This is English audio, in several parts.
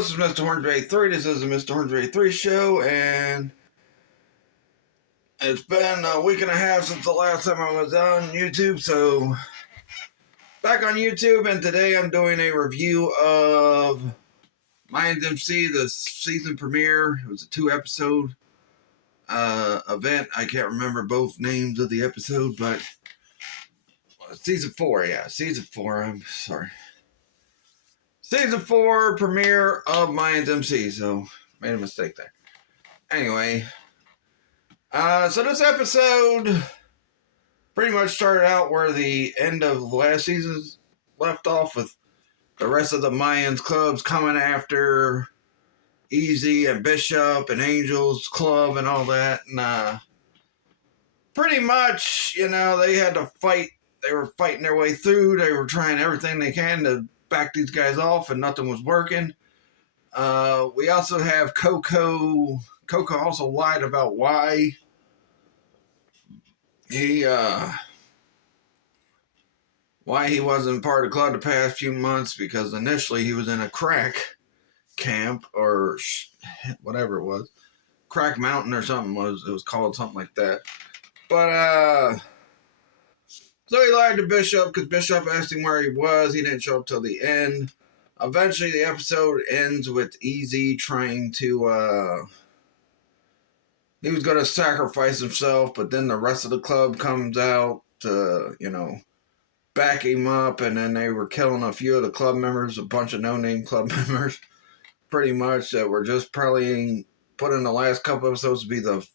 this is Mr. Hornsby 3. This is the Mr. Hornsby 3 show, and it's been a week and a half since the last time I was on YouTube, so back on YouTube, and today I'm doing a review of Mayan MC, the season premiere. It was a 2-episode event. I can't remember both names of the episode, but season 4, season 4, I'm sorry. Season 4 premiere of Mayan MC, so made a mistake there. Anyway, so this episode pretty much started out where the end of last season left off, with the rest of the Mayans clubs coming after Easy and Bishop and Angel's club and all that. And pretty much, they had to fight. They were fighting their way through. They were trying everything they can to back these guys off, and nothing was working. We also have Coco. Coco also lied about why he wasn't part of the club the past few months, because initially he was in a crack camp or whatever it was, Crack Mountain or something. It was called something like that. But so he lied to Bishop because Bishop asked him where he was. He didn't show up till the end. Eventually, the episode ends with Easy trying to, he was going to sacrifice himself, but then the rest of the club comes out to, back him up, and then they were killing a few of the club members, a bunch of no-name club members, pretty much, that were just probably put in the last couple episodes to be the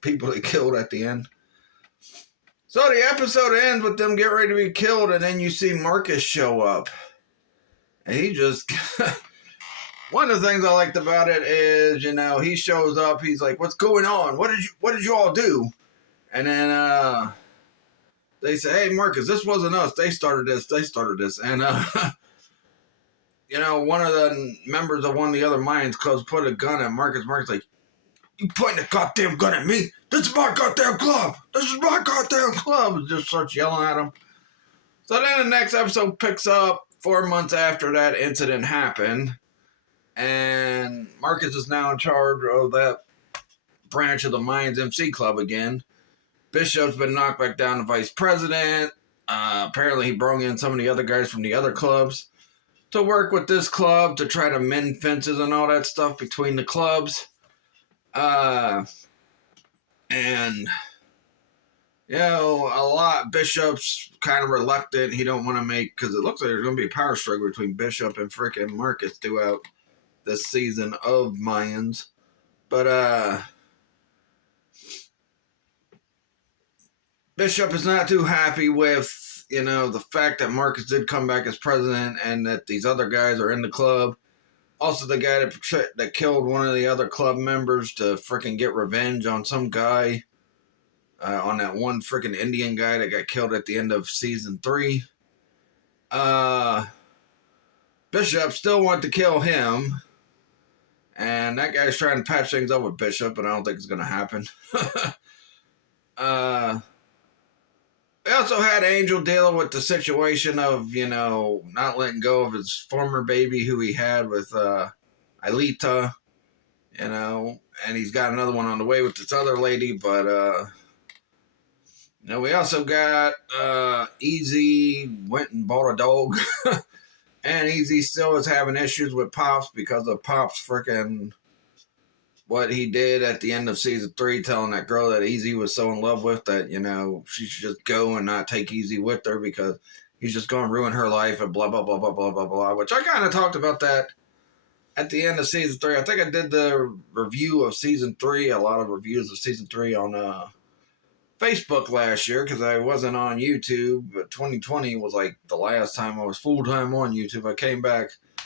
people they killed at the end. So the episode ends with them getting ready to be killed, and then you see Marcus show up. And he just... One of the things I liked about it is, he shows up, he's like, "What's going on? What did you all do?" And then they say, "Hey, Marcus, this wasn't us. They started this. And one of the members of one of the other Mayans clubs put a gun at Marcus. Marcus like, "You pointing a goddamn gun at me? This is my goddamn club. This is my goddamn club." And just starts yelling at him. So then the next episode picks up 4 months after that incident happened. And Marcus is now in charge of that branch of the Mayans MC club again. Bishop's been knocked back down to vice president. Apparently he brought in some of the other guys from the other clubs to work with this club to try to mend fences and all that stuff between the clubs. And Bishop's kind of reluctant. He don't want to make, because it looks like there's going to be a power struggle between Bishop and frickin' Marcus throughout this season of Mayans. But Bishop is not too happy with, the fact that Marcus did come back as president and that these other guys are in the club. Also, the guy that killed one of the other club members to frickin' get revenge on some guy, on that one frickin' Indian guy that got killed at the end of season 3. Bishop still wanted to kill him. And that guy's trying to patch things up with Bishop, but I don't think it's going to happen. We also had Angel dealing with the situation of, not letting go of his former baby who he had with Ailita, and he's got another one on the way with this other lady, but, we also got Easy went and bought a dog. And Easy still is having issues with Pops because of Pops freaking what he did at the end of season 3, telling that girl that Easy was so in love with that, she should just go and not take Easy with her because he's just going to ruin her life and blah, blah, blah, blah, blah, blah, blah, which I kind of talked about that at the end of season 3. I think I did the review of season 3, a lot of reviews of season 3 on Facebook last year, because I wasn't on YouTube, but 2020 was like the last time I was full-time on YouTube. I came back a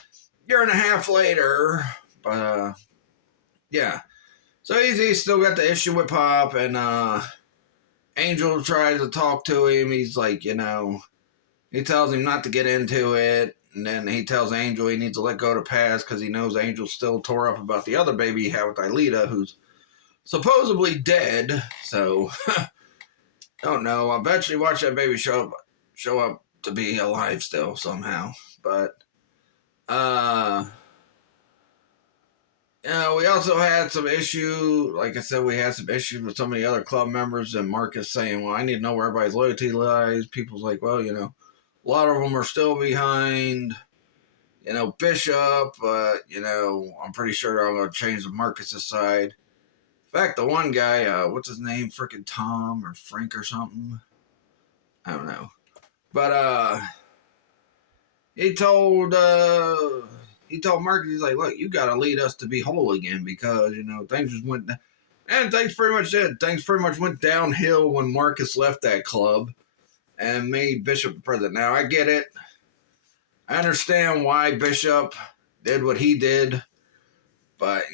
year and a half later, but yeah. So Easy still got the issue with Pop, and Angel tries to talk to him. He's like, he tells him not to get into it, and then he tells Angel he needs to let go of the past because he knows Angel still tore up about the other baby he had with Ailita, who's supposedly dead, so... don't know. I'll eventually watch that baby show up to be alive still somehow. But We also had some issue, like I said, we had some issues with some of the other club members, and Marcus saying, well, I need to know where everybody's loyalty lies. People's like, well, a lot of them are still behind, Bishop, but, I'm pretty sure they're all going to change the Marcus's side. In fact, the one guy, what's his name? Freaking Tom or Frank or something? I don't know. But, he told, Marcus, he's like, look, you got to lead us to be whole again because, things just went down. And things pretty much did. Things pretty much went downhill when Marcus left that club and made Bishop the president. Now, I get it. I understand why Bishop did what he did. But,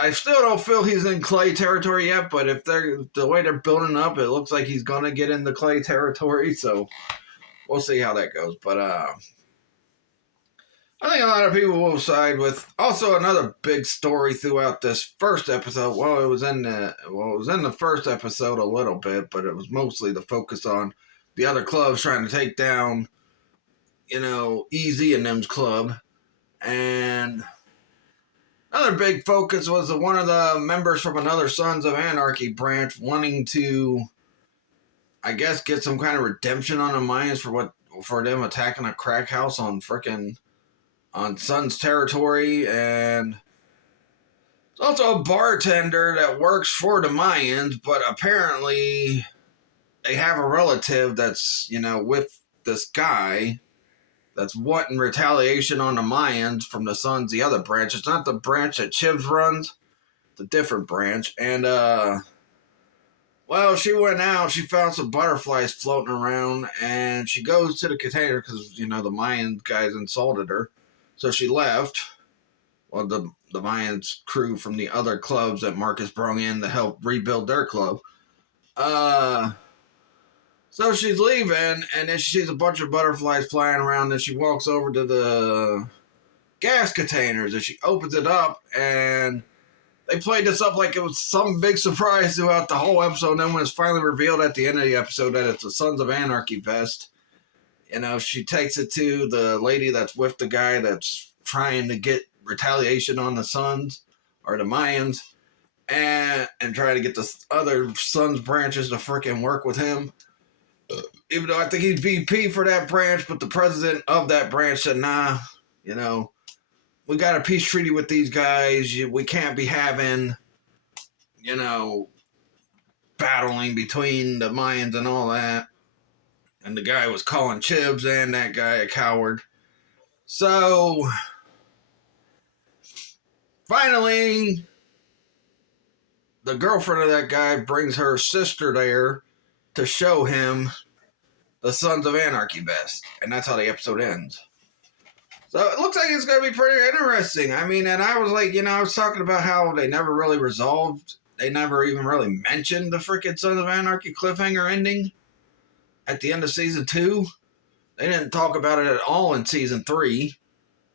I still don't feel he's in Clay territory yet. But if the way they're building up, it looks like he's going to get into Clay territory. So, we'll see how that goes. But, I think a lot of people will side with. Also, another big story throughout this first episode. Well, it was in the first episode a little bit, but it was mostly the focus on the other clubs trying to take down, Easy and them's club. And another big focus was one of the members from another Sons of Anarchy branch wanting to, I guess, get some kind of redemption on the Mayans for them attacking a crack house on Sun's territory, and it's also a bartender that works for the Mayans, but apparently they have a relative that's, with this guy that's wanting retaliation on the Mayans from the Suns, the other branch. It's not the branch that Chibs runs, it's a different branch. And, well, she went out, she found some butterflies floating around, and she goes to the container because, the Mayan guys insulted her. So she left. Well, the Mayans crew from the other clubs that Marcus brought in to help rebuild their club. So she's leaving, and then she sees a bunch of butterflies flying around, and she walks over to the gas containers, and she opens it up, and they played this up like it was some big surprise throughout the whole episode, and then when it's finally revealed at the end of the episode that it's a Sons of Anarchy vest, she takes it to the lady that's with the guy that's trying to get retaliation on the Suns or the Mayans and try to get the other Suns branches to freaking work with him. Even though I think he's VP for that branch, but the president of that branch said, nah, we got a peace treaty with these guys. We can't be having, battling between the Mayans and all that. And the guy was calling Chibs and that guy a coward. So, finally, the girlfriend of that guy brings her sister there to show him the Sons of Anarchy vest. And that's how the episode ends. So, it looks like it's going to be pretty interesting. I mean, and I was like, I was talking about how they never really resolved, they never even really mentioned the freaking Sons of Anarchy cliffhanger ending at the end of season 2. They didn't talk about it at all in season 3,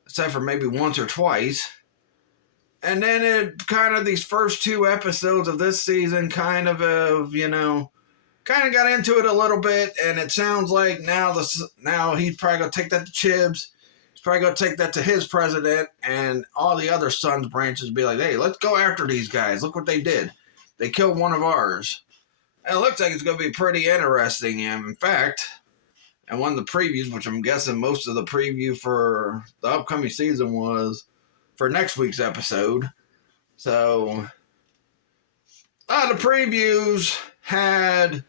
except for maybe once or twice. And then it kind of, these first 2 episodes of this season kind of got into it a little bit, and it sounds like now he's probably going to take that to Chibs. He's probably going to take that to his president, and all the other Sons branches be like, hey, let's go after these guys. Look what they did. They killed one of ours. And it looks like it's going to be pretty interesting. And in fact, and one of the previews, which I'm guessing most of the preview for the upcoming season was for next week's episode. So, the previews had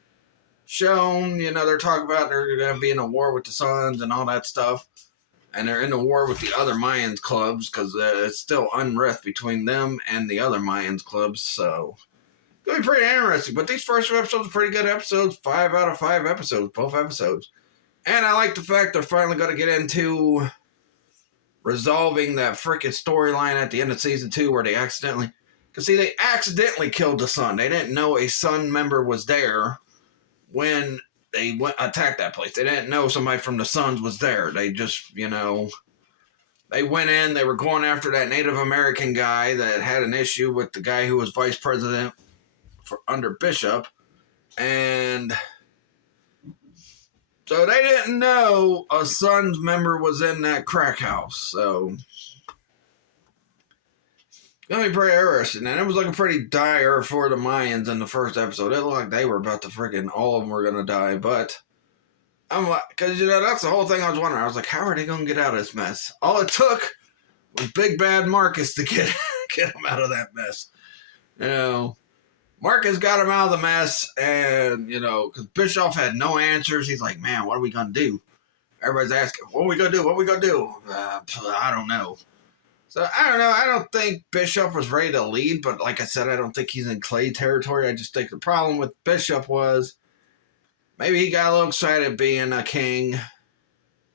shown, they're talking about they're going to be in a war with the Suns and all that stuff. And they're in a war with the other Mayans clubs because it's still unrest between them and the other Mayans clubs. So, it's going to be pretty interesting. But these first 2 episodes are pretty good episodes. 5 out of 5 episodes, both episodes. And I like the fact they're finally going to get into resolving that freaking storyline at the end of season 2 where they accidentally killed the Sun. They didn't know a Sun member was there when they attacked that place. They didn't know somebody from the Suns was there. They just, they went in, they were going after that Native American guy that had an issue with the guy who was vice president under Bishop. And so they didn't know a Suns member was in that crack house. So gonna be pretty interesting. And it was looking pretty dire for the Mayans in the first episode. It looked like they were about to freaking, all of them were gonna die. But I'm like, because that's the whole thing I was wondering. I was like, how are they gonna get out of this mess? All it took was Big Bad Marcus to get him out of that mess. Marcus got him out of the mess, and because Bischoff had no answers. He's like, man, what are we gonna do? Everybody's asking, what are we gonna do? What are we gonna do? I don't know. So I don't know. I don't think Bishop was ready to lead, but like I said, I don't think he's in Clay territory. I just think the problem with Bishop was maybe he got a little excited being a king,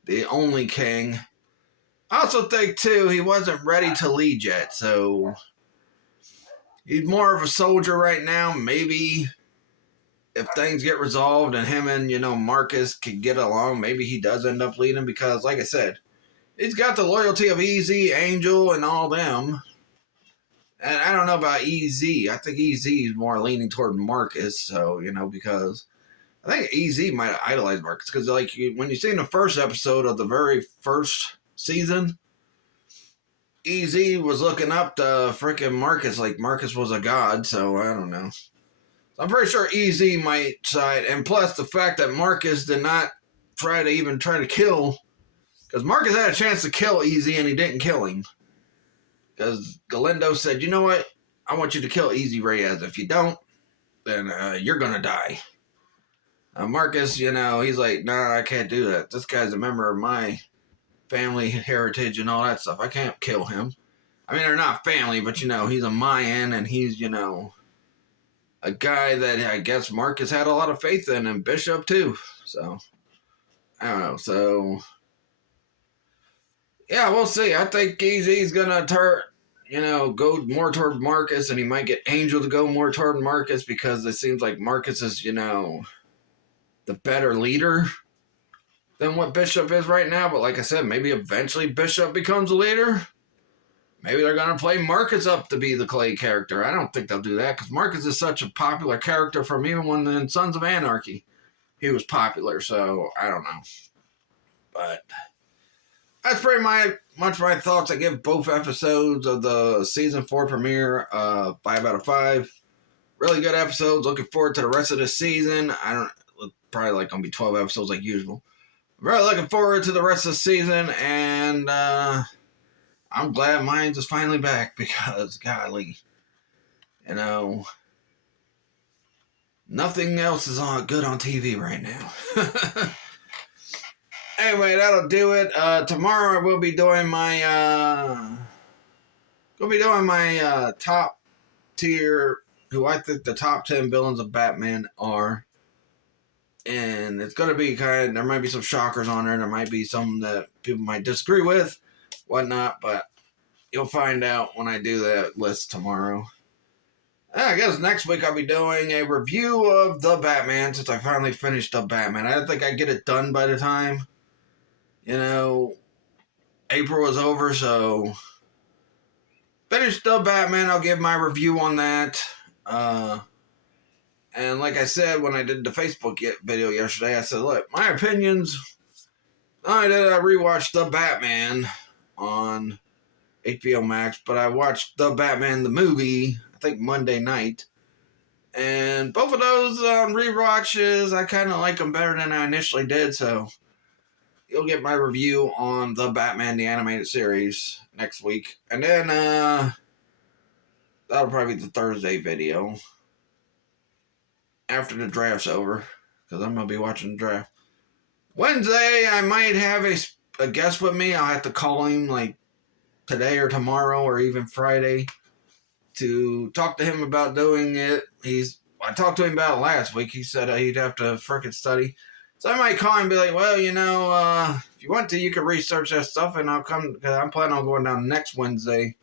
the only king. I also think, too, he wasn't ready to lead yet, so he's more of a soldier right now. Maybe if things get resolved and him and, Marcus can get along, maybe he does end up leading because, like I said, he's got the loyalty of Easy, Angel, and all them. And I don't know about EZ. I think EZ is more leaning toward Marcus, so, because I think EZ might have idolized Marcus. Because, when you see in the first episode of the very first season, EZ was looking up to freaking Marcus like Marcus was a god, so I don't know. So I'm pretty sure EZ might side. And plus the fact that Marcus did not try to kill. Because Marcus had a chance to kill Easy and he didn't kill him. Because Galindo said, you know what? I want you to kill Easy Reyes. If you don't, then you're going to die. Marcus, he's like, nah, I can't do that. This guy's a member of my family heritage and all that stuff. I can't kill him. I mean, they're not family, but, he's a Mayan and he's, a guy that I guess Marcus had a lot of faith in, and Bishop too. So, I don't know. So, yeah, we'll see. I think Easy's gonna go more toward Marcus, and he might get Angel to go more toward Marcus because it seems like Marcus is, the better leader than what Bishop is right now. But like I said, maybe eventually Bishop becomes a leader. Maybe they're gonna play Marcus up to be the Clay character. I don't think they'll do that because Marcus is such a popular character from even when in Sons of Anarchy he was popular. So I don't know, but. That's pretty much my thoughts. I give both episodes of the season 4 premiere 5 out of 5. Really good episodes. Looking forward to the rest of the season. Probably gonna be 12 episodes like usual. Really looking forward to the rest of the season, and I'm glad Mayans is finally back because golly, nothing else is good on TV right now. Anyway, that'll do it. Tomorrow I will be doing my top tier, who I think the top 10 villains of Batman are. And it's gonna be there might be some shockers on there. There might be some that people might disagree with, whatnot, but you'll find out when I do that list tomorrow. I guess next week I'll be doing a review of The Batman since I finally finished The Batman. I didn't think I'd get it done by the time April was over, so finished The Batman. I'll give my review on that. And like I said when I did the Facebook video yesterday, I said, look, my opinions, I rewatched The Batman on HBO Max, but I watched The Batman the movie, I think Monday night. And both of those rewatches, I kind of like them better than I initially did, so you'll get my review on The Batman, the animated series, next week. And then, that'll probably be the Thursday video. After the draft's over. Because I'm going to be watching the draft. Wednesday, I might have a guest with me. I'll have to call him, today or tomorrow or even Friday to talk to him about doing it. I talked to him about it last week. He said he'd have to frickin' study. So I might call him and be like, well, if you want to, you can research that stuff, and I'll come, because I'm planning on going down next Wednesday,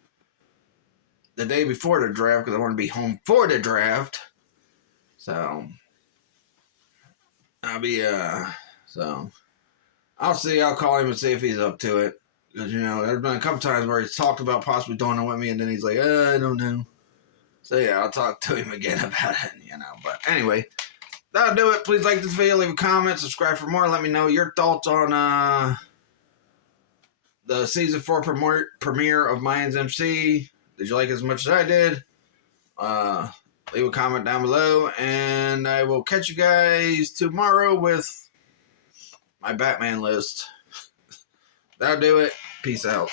the day before the draft, because I want to be home for the draft. So, I'll see, I'll call him and see if he's up to it. Because, there's been a couple times where he's talked about possibly doing it with me, and then he's like, I don't know. So, yeah, I'll talk to him again about it, But anyway, that'll do it. Please like this video, leave a comment, subscribe for more. Let me know your thoughts on the season 4 premiere of Mayan Mc. Did you like it as much as I did? Leave a comment down below, and I will catch you guys tomorrow with my Batman list. That'll do it. Peace out.